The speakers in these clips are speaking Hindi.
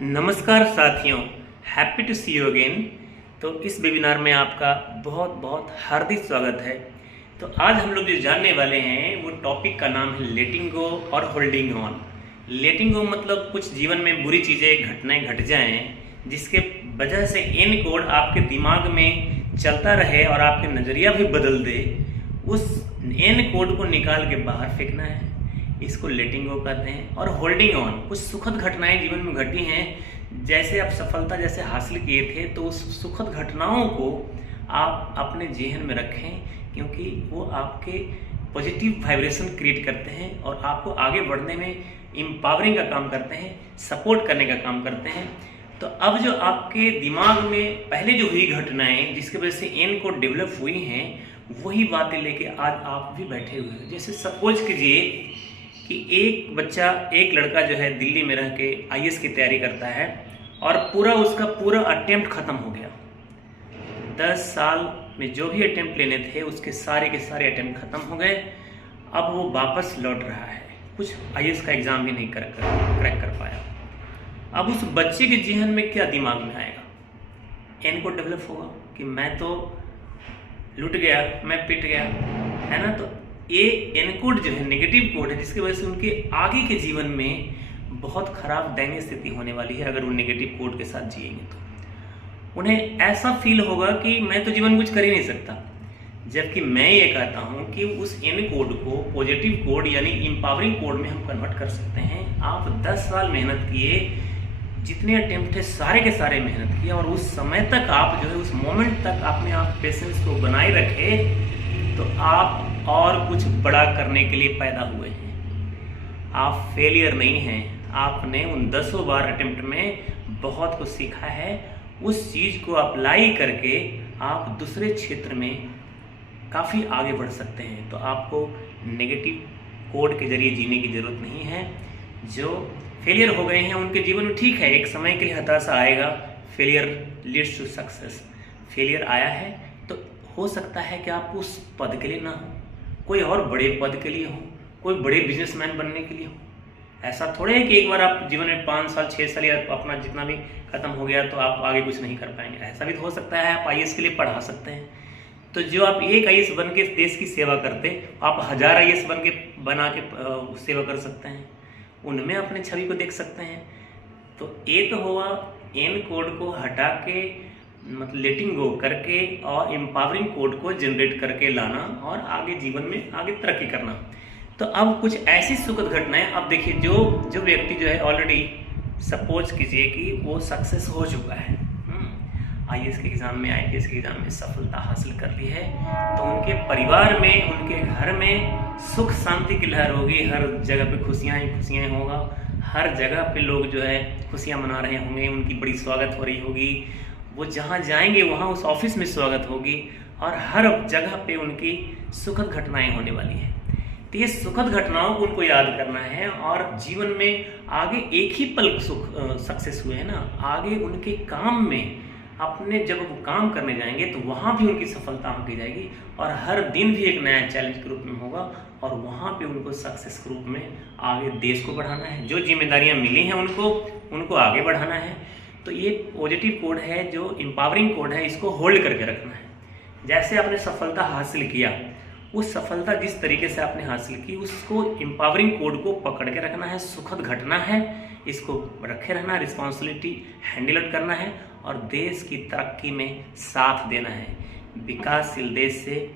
नमस्कार साथियों, happy to see you again. तो इस वेबिनार में आपका बहुत बहुत हार्दिक स्वागत है। तो आज हम लोग जो जानने वाले हैं वो टॉपिक का नाम है लेटिंग गो और होल्डिंग ऑन। लेटिंग गो मतलब कुछ जीवन में बुरी चीज़ें घटनाएं घट जाएं जिसके वजह से एन कोड आपके दिमाग में चलता रहे और आपके नज़रिया भी बदल दे। उस एन कोड को निकाल के बाहर फेंकना है, इसको लेटिंग गो कहते हैं। और होल्डिंग ऑन, कुछ सुखद घटनाएं जीवन में घटी हैं, जैसे आप सफलता जैसे हासिल किए थे, तो उस सुखद घटनाओं को आप अपने जेहन में रखें, क्योंकि वो आपके पॉजिटिव वाइब्रेशन क्रिएट करते हैं और आपको आगे बढ़ने में एम्पावरिंग का काम करते हैं, सपोर्ट करने का काम करते हैं। तो अब जो आपके दिमाग में पहले जो हुई घटनाएं जिसकी वजह से एन कोड डेवलप हुई हैं, वही बातें लेके आज आप भी बैठे हुए हैं। जैसे सपोज कीजिए कि एक लड़का जो है दिल्ली में रह के आईएएस की तैयारी करता है और उसका पूरा अटेम्प्ट खत्म हो गया। 10 साल में जो भी अटेम्प्ट लेने थे उसके सारे के सारे अटेम्प्ट खत्म हो गए। अब वो वापस लौट रहा है, कुछ आईएएस का एग्ज़ाम भी नहीं क्रैक कर पाया। अब उस बच्चे के जेहन में क्या दिमाग में आएगा? एन कोड डेवलप होगा कि मैं तो लुट गया, मैं पिट गया, है ना। तो ये एन कोड जो है नेगेटिव कोड है, जिसकी वजह से उनके आगे के जीवन में बहुत खराब दयनीय स्थिति होने वाली है। अगर वो नेगेटिव कोड के साथ जिएंगे तो उन्हें ऐसा फील होगा कि मैं तो जीवन कुछ कर ही नहीं सकता। जबकि मैं ये कहता हूँ कि उस एन कोड को पॉजिटिव कोड यानी एम्पावरिंग कोड में हम कन्वर्ट कर सकते हैं। आप 10 साल मेहनत किए, जितने अटेम्प्ट थे सारे के सारे मेहनत किए, और उस समय तक आप जो है उस मोमेंट तक अपने आप पेशेंस को बनाए रखे, तो आप और कुछ बड़ा करने के लिए पैदा हुए हैं। आप फेलियर नहीं हैं। आपने उन 10 बार अटेम्प्ट में बहुत कुछ सीखा है। उस चीज़ को अप्लाई करके आप दूसरे क्षेत्र में काफ़ी आगे बढ़ सकते हैं। तो आपको नेगेटिव कोड के जरिए जीने की ज़रूरत नहीं है। जो फेलियर हो गए हैं उनके जीवन में ठीक है, एक समय के लिए हताशा आएगा। Failure leads to success. Failure आया है तो हो सकता है कि आप उस पद के लिए ना हो, कोई और बड़े पद के लिए हो, कोई बड़े बिजनेसमैन बनने के लिए हो। ऐसा थोड़े है कि एक बार आप जीवन में 5 साल 6 साल या अपना जितना भी खत्म हो गया तो आप आगे कुछ नहीं कर पाएंगे। ऐसा भी तो हो सकता है आप आईएएस के लिए पढ़ा सकते हैं। तो जो आप एक आईएएस बन के देश की सेवा करते, आप 1000 आईएएस बना के सेवा कर सकते हैं। उनमें अपने छवि को देख सकते हैं। तो ये तो हुआ एन कोड को हटा के, मतलब लेटिंग गो करके और एम्पावरिंग कोड को जनरेट करके लाना और आगे जीवन में आगे तरक्की करना। तो अब कुछ ऐसी सुखद घटनाएं, अब देखिए जो व्यक्ति जो है ऑलरेडी सपोज कीजिए कि वो सक्सेस हो चुका है, आईएएस के एग्ज़ाम में, आईपीएस के एग्ज़ाम में सफलता हासिल कर ली है, तो उनके परिवार में, उनके घर में सुख शांति की लहर होगी। हर जगह पे खुशियाँ ही खुशियाँ होगा। हर जगह पे लोग जो है खुशियाँ मना रहे होंगे, उनकी बड़ी स्वागत हो रही होगी। वो जहाँ जाएंगे वहाँ उस ऑफिस में स्वागत होगी और हर जगह पे उनकी सुखद घटनाएं होने वाली हैं। तो ये सुखद घटनाओं को उनको याद करना है और जीवन में आगे एक ही पल सक्सेस हुए हैं ना, आगे उनके काम में अपने जब वो काम करने जाएंगे तो वहाँ भी उनकी सफलता आंकी जाएगी और हर दिन भी एक नया चैलेंज के रूप में होगा और वहाँ पे उनको सक्सेस के रूप में आगे देश को बढ़ाना है। जो जिम्मेदारियाँ मिली हैं उनको आगे बढ़ाना है। तो ये पॉजिटिव कोड है, जो एम्पावरिंग कोड है, इसको होल्ड करके रखना है। जैसे आपने सफलता हासिल किया, उस सफलता जिस तरीके से आपने हासिल की, उसको एम्पावरिंग कोड को पकड़ के रखना है। सुखद घटना है, इसको रखे रहना, रिस्पॉन्सिबिलिटी हैंडल करना है और देश की तरक्की में साथ देना है। विकासशील देश से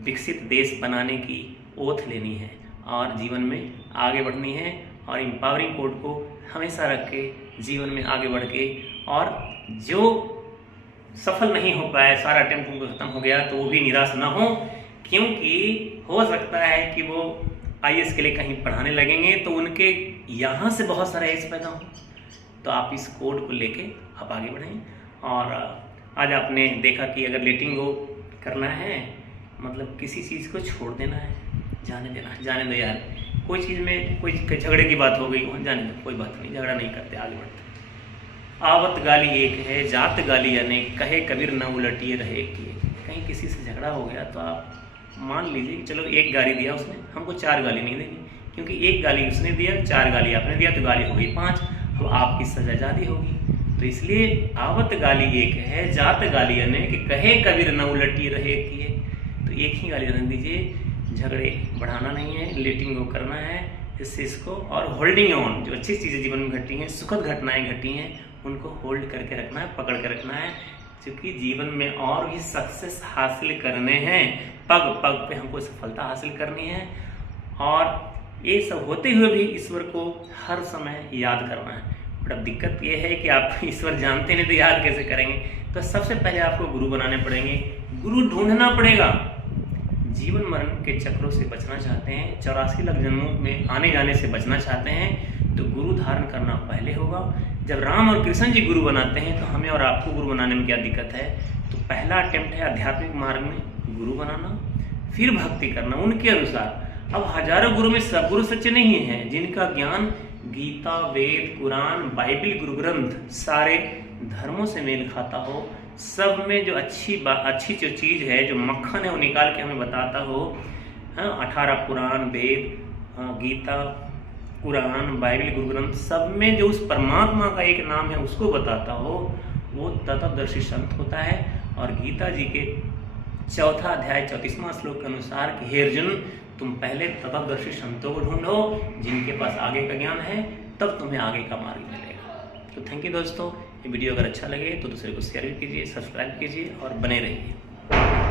विकसित देश बनाने की ओथ लेनी है और जीवन में आगे बढ़नी है। और एम्पावरिंग कोड को हमेशा रख के जीवन में आगे बढ़ के, और जो सफल नहीं हो पाए, सारा अटेम्प्ट उनको खत्म हो गया, तो वो भी निराश ना हो, क्योंकि हो सकता है कि वो आईएएस के लिए कहीं पढ़ाने लगेंगे तो उनके यहाँ से बहुत सारे आईएएस पैदा हो। तो आप इस कोड को लेके आप आगे बढ़ें। और आज आपने देखा कि अगर लेटिंग गो करना है, मतलब किसी चीज़ को छोड़ देना है, जाने देना है, जाने दो यार। कोई चीज़ में कोई झगड़े की बात हो गई, वहाँ जाने दो, कोई बात नहीं, झगड़ा नहीं करते, आगे बढ़ते। आवत गाली एक है, जात गाली अनेक, कहे कबीर न उलटिए रहे किए। कहीं किसी से झगड़ा हो गया तो आप मान लीजिए कि चलो एक गाली दिया उसने, हमको 4 गाली नहीं देनी, क्योंकि एक गाली उसने दिया, 4 गाली आपने दिया, तो गाली हो गई 5। अब आपकी सजा आज़ादी होगी। तो इसलिए आवत गाली एक है, जात गाली अनेक, कहे कबीर न उलटी रहे किए। तो एक ही गाली रहने दीजिए, झगड़े बढ़ाना नहीं है, लेटिंग गो करना है इस चीज़ को, और होल्डिंग ऑन, जो अच्छी चीज़ें जीवन में घटी हैं, सुखद घटनाएं घटी हैं, उनको होल्ड करके रखना है, पकड़ के रखना है, क्योंकि जीवन में और भी सक्सेस हासिल करने हैं, पग पग पे हमको सफलता हासिल करनी है, और ये सब होते हुए भी ईश्वर को हर समय याद करना है। बट अब दिक्कत ये है कि आप ईश्वर जानते नहीं तो याद कैसे करेंगे। तो सबसे पहले आपको गुरु बनाने पड़ेंगे, गुरु ढूंढना पड़ेगा। जीवन मरण के चक्रों से बचना चाहते हैं, 84 लाख जन्मों में आने जाने से बचना चाहते हैं, तो गुरु धारण करना पहले होगा। जब राम और कृष्ण जी गुरु बनाते हैं तो हमें और आपको गुरु बनाने में क्या दिक्कत है। तो पहला अटेम्प्ट है आध्यात्मिक मार्ग में गुरु बनाना, फिर भक्ति करना उनके अनुसार। अब हजारों गुरु में सब गुरु सच्चे नहीं हैं, जिनका ज्ञान गीता, वेद, कुरान, बाइबल, गुरु ग्रंथ सारे धर्मों से मेल खाता हो, सब में जो अच्छी जो चीज़ है, जो मक्खन है, वो निकाल के हमें बताता हो। 18 पुराण, वेद, गीता, कुरान, बाइबल, गुरु ग्रंथ, सब में जो उस परमात्मा का एक नाम है उसको बताता हो, वो तत्वदर्शी संत होता है। और गीता जी के 4 अध्याय 34वां श्लोक के अनुसार कि हे अर्जुन, तुम पहले तत्वदर्शी संतों को ढूंढो जिनके पास आगे का ज्ञान है, तब तुम्हें आगे का मार्ग मिलेगा। तो थैंक यू दोस्तों, ये वीडियो अगर अच्छा लगे तो दूसरे को शेयर भी कीजिए, सब्सक्राइब कीजिए और बने रहिए।